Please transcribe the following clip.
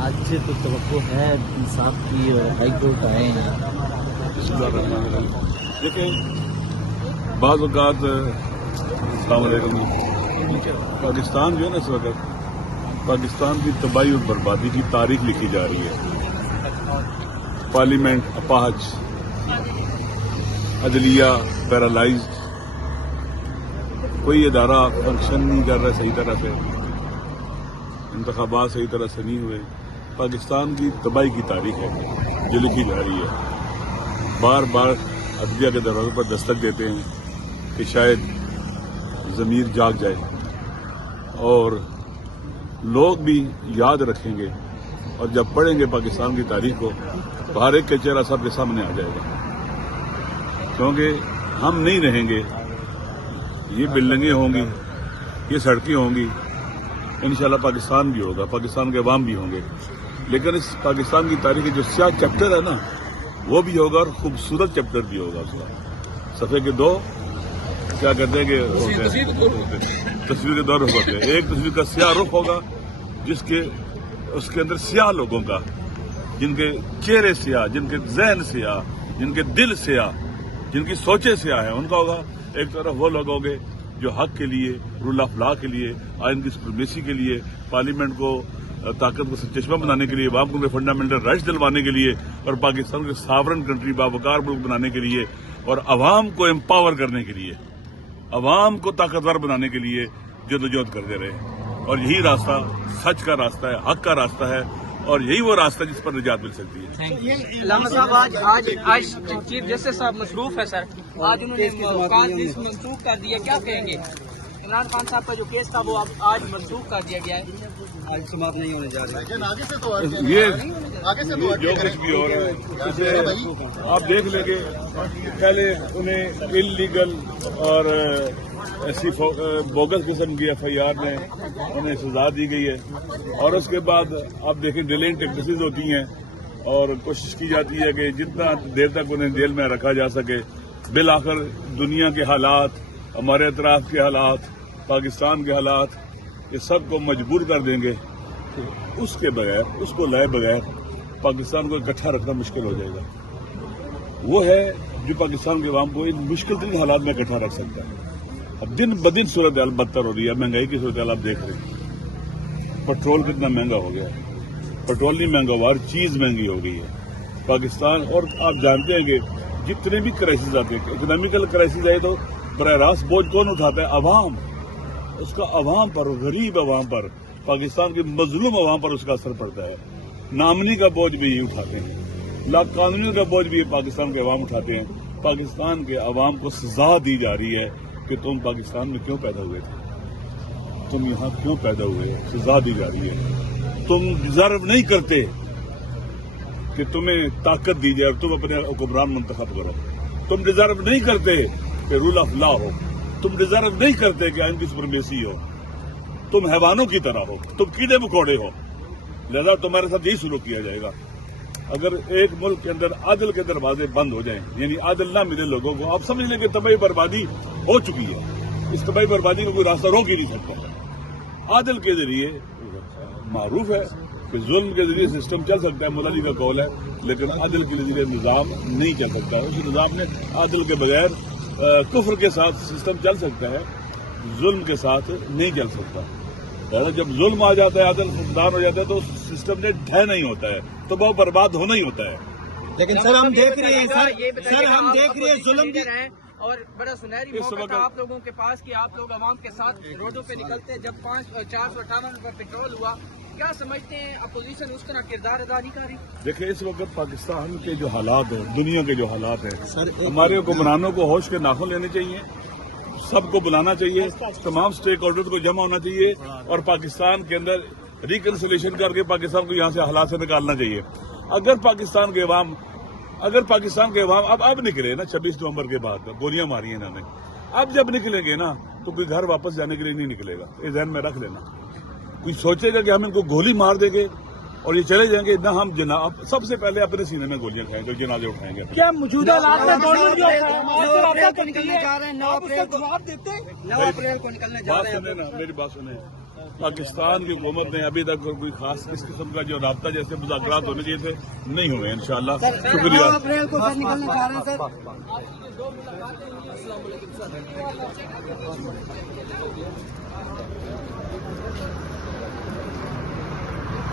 آج سے تو توقع ہے انصاف کی اور ہائی کورٹ آئے ہیں. دیکھیں بعض اوقات السلام علیکم. پاکستان جو ہے نا اس وقت پاکستان کی تباہی اور بربادی کی تاریخ لکھی جا رہی ہے. پارلیمنٹ اپاہج، عدلیہ پیرالائزڈ، کوئی ادارہ فنکشن نہیں کر رہا صحیح طرح سے، انتخابات صحیح طرح سے نہیں ہوئے. پاکستان کی تباہی کی تاریخ ہے جو لکھی جا رہی ہے. بار بار عدلیہ کے دروازے پر دستک دیتے ہیں کہ شاید ضمیر جاگ جائے اور لوگ بھی یاد رکھیں گے، اور جب پڑھیں گے پاکستان کی تاریخ کو تو ہر ایک کا چہرہ سب کے سامنے آ جائے گا. کیونکہ ہم نہیں رہیں گے، یہ بلڈنگیں ہوں گی، یہ سڑکیں ہوں گی، انشاءاللہ پاکستان بھی ہوگا، پاکستان کے عوام بھی ہوں گے. لیکن اس پاکستان کی تاریخ جو سیاہ چیپٹر ہے نا وہ بھی ہوگا اور خوبصورت چیپٹر بھی ہوگا. اس کا صفحے کے دو کیا کہتے ہیں کہ تصویر کے دو رخ ہوتے ہیں. ایک تصویر کا سیاہ رخ ہوگا جس کے اس کے اندر سیاہ لوگوں کا، جن کے چہرے سیاہ، جن کے ذہن سیاہ، جن کے دل سیاہ، جن کی سوچیں سیاہ ہیں، ان کا ہوگا. ایک طرف وہ لوگ ہوں گے جو حق کے لیے، رول آف لا کے لیے، آئین کی سپریمیسی کے لیے، پارلیمنٹ کو طاقت کو چشمہ بنانے کے لیے، عوام کو فنڈامنٹل رائٹس دلوانے کے لیے، اور پاکستان کو ساورن کنٹری باوقار ملک بنانے کے لیے، اور عوام کو امپاور کرنے کے لیے، عوام کو طاقتور بنانے کے لیے جدوجہد کرتے رہے. اور یہی راستہ سچ کا راستہ ہے، حق کا راستہ ہے، اور یہی وہ راستہ جس پر نجات مل سکتی ہے. علامہ صاحب آج چیف جسٹس صاحب مصروف ہے سر، آج انہوں نے کیس منسوخ کر دیا، کیا کہیں گے؟ عمران خان صاحب کا جو کیس تھا وہ آج منسوخ کر دیا گیا ہے، آج سماعت نہیں ہونے جا رہی. یہ جو کچھ بھی ہو رہا ہے اسے آپ دیکھ لیں گے. پہلے انہیں انلیگل اور ایسی بوگس قسم کی FIR میں انہیں سزا دی گئی ہے، اور اس کے بعد آپ دیکھیں ڈیلینگ ٹیکنیسز ہوتی ہیں اور کوشش کی جاتی ہے کہ جتنا دیر تک انہیں جیل میں رکھا جا سکے. بالآخر دنیا کے حالات، ہمارے اطراف کے حالات، پاکستان کے حالات، یہ سب کو مجبور کر دیں گے کہ اس کے بغیر، اس کو لائے بغیر پاکستان کو اکٹھا رکھنا مشکل ہو جائے گا. وہ ہے جو پاکستان کے عوام کو ان مشکل ترین حالات میں اکٹھا رکھ سکتا ہے. اب دن بدن صورتحال بدتر ہو رہی ہے. مہنگائی کی صورتحال آپ دیکھ رہے ہیں. پٹرول کتنا مہنگا ہو گیا ہے. پٹرول نہیں مہنگا ہوا، ہر چیز مہنگی ہو گئی ہے پاکستان. اور آپ جانتے ہیں کہ جتنے بھی کرائسز آتے ہیں، اکنامیکل کرائسز آئے تو براہ راست بوجھ کون اٹھاتا ہے؟ عوام. اس کا عوام پر، غریب عوام پر، پاکستان کے مظلوم عوام پر اس کا اثر پڑتا ہے. نامنی کا بوجھ بھی یہ اٹھاتے ہیں، لا قانونی کا بوجھ بھی پاکستان کے عوام اٹھاتے ہیں. پاکستان کے عوام کو سزا دی جا رہی ہے کہ تم پاکستان میں کیوں پیدا ہوئے تھے، تم یہاں کیوں پیدا ہوئے. سزا دی جا رہی ہے. تم ڈیزرو نہیں کرتے کہ تمہیں طاقت دی جائے اور تم اپنے حکمران منتخب کرو. تم ڈیزرو نہیں کرتے کہ رول آف لا ہو. تم ڈیزرو نہیں کرتے کہ آئین کی سپریمیسی ہو. تم حیوانوں کی طرح ہو، تم کیڑے مکوڑے ہو. لہذا تمہارے ساتھ یہی سلوک کیا جائے گا. اگر ایک ملک کے اندر عدل کے دروازے بند ہو جائیں، یعنی عدل نہ ملے لوگوں کو، آپ سمجھ لیں کہ تباہی بربادی ہو چکی ہے. اس تباہی بربادی کو کوئی راستہ روک ہی نہیں سکتا. عدل کے ذریعے معروف ہے کہ ظلم کے ذریعے سسٹم چل سکتا ہے، مولا علی کا قول ہے، لیکن عدل کے ذریعے نظام نہیں چل سکتا. اس نظام نے عدل کے بغیر کفر کے ساتھ سسٹم چل سکتا ہے، ظلم کے ساتھ نہیں چل سکتا. جب ظلم آ جاتا ہے، عدل فقدان ہو جاتا ہے، تو سسٹم نے ڈھہنا ہی ہوتا ہے، تو وہ برباد ہونا ہی ہوتا ہے. لیکن سر ہم دیکھ رہے ہیں سر ہم دیکھ رہے ہیں ظلم بھی اور بڑا سنہری موقع تھا آپ لوگوں کے پاس کہ آپ لوگ عوام کے ساتھ روڈوں پہ نکلتے. جب 458 روپے پیٹرول ہوا، کیا سمجھتے ہیں اپوزیشن اس طرح کردار ادا نہیں کر رہی؟ دیکھیں اس وقت پاکستان کے جو حالات ہیں، دنیا کے جو حالات ہیں، ہمارے حکمرانوں کو ہوش کے ناخن لینے چاہیے، سب کو بلانا چاہیے، تمام سٹیک ہولڈر کو جمع ہونا چاہیے، اور پاکستان کے اندر ریکنسولیشن کر کے پاکستان کو یہاں سے حالات سے نکالنا چاہیے. اگر پاکستان کے عوام اب نکلے نا 26 نومبر کے بعد، گولیاں ماری ہیں انہوں نے، اب جب نکلیں گے نا تو کوئی گھر واپس جانے کے لیے نہیں نکلے گا. یہ ذہن میں رکھ لینا. کوئی سوچے گا کہ ہم ان کو گولی مار دیں گے اور یہ چلے جائیں گے، نہ. ہم جناب سب سے پہلے اپنے سینے میں گولیاں کھائیں گے، جنازے اٹھائیں گے. کیا موجودہ حالات میں نکلنے جا رہے ہیں 9 اپریل کو، 9 اپریل کو نکلنے جا رہے ہیں. میری بات سنیں. پاکستان کی حکومت نے ابھی تک کوئی خاص اس قسم کا جو رابطہ جیسے مذاکرات ہونے چاہیے تھے نہیں ہوئے انشاءاللہ. شکریہ. 9 اپریل کو سر نکلنے جا رہے ہیں سر.